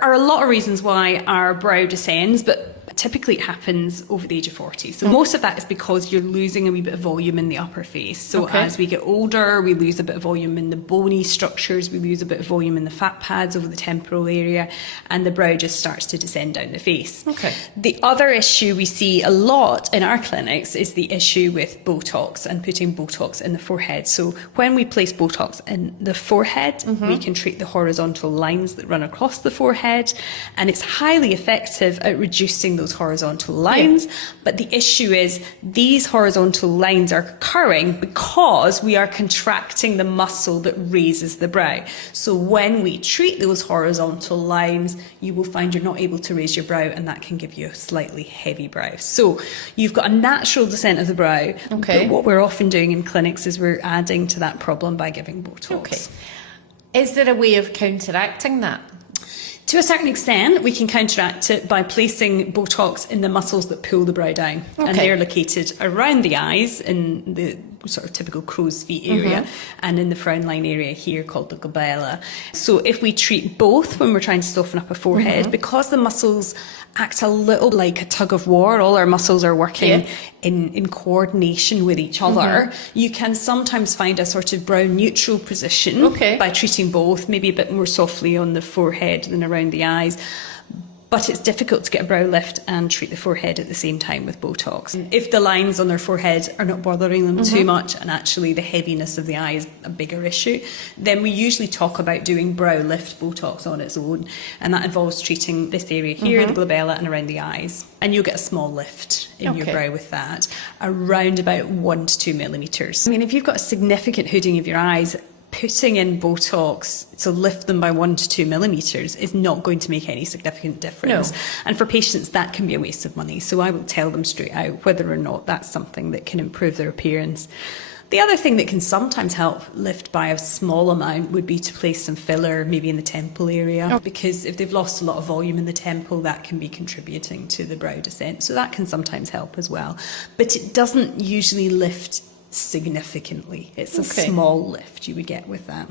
There are a lot of reasons why our brow descends, but typically it happens over the age of 40. So most of that is because you're losing a wee bit of volume in the upper face. So as we get older, we lose a bit of volume in the bony structures, we lose a bit of volume in the fat pads over the temporal area, and the brow just starts to descend down the face. The other issue we see a lot in our clinics is the issue with Botox and putting Botox in the forehead. So when we place Botox in the forehead, we can treat the horizontal lines that run across the forehead, and it's highly effective at reducing those horizontal lines. But the issue is these horizontal lines are occurring because we are contracting the muscle that raises the brow. So when we treat those horizontal lines, you will find you're not able to raise your brow, and that can give you a slightly heavy brow. So you've got a natural descent of the brow, but what we're often doing in clinics is we're adding to that problem by giving Botox. Is there a way of counteracting that? To a certain extent, we can counteract it by placing Botox in the muscles that pull the brow down. And they're located around the eyes in the sort of typical crow's feet area and in the frown line area here called the glabella. So if we treat both when we're trying to soften up a forehead, because the muscles act a little like a tug of war, all our muscles are working in coordination with each other, you can sometimes find a sort of brow neutral position by treating both, maybe a bit more softly on the forehead than around the eyes. But it's difficult to get a brow lift and treat the forehead at the same time with Botox. If the lines on their forehead are not bothering them too much, and actually the heaviness of the eye is a bigger issue, then we usually talk about doing brow lift Botox on its own. And that involves treating this area here, the glabella, and around the eyes. And you'll get a small lift in your brow with that, around about 1 to 2 millimeters. I mean, if you've got a significant hooding of your eyes, putting in Botox to lift them by 1 to 2 millimeters is not going to make any significant difference. And for patients, that can be a waste of money. So I will tell them straight out whether or not that's something that can improve their appearance. The other thing that can sometimes help lift by a small amount would be to place some filler, maybe in the temple area, because if they've lost a lot of volume in the temple, that can be contributing to the brow descent. So that can sometimes help as well. But it doesn't usually lift significantly. It's a small lift you would get with that.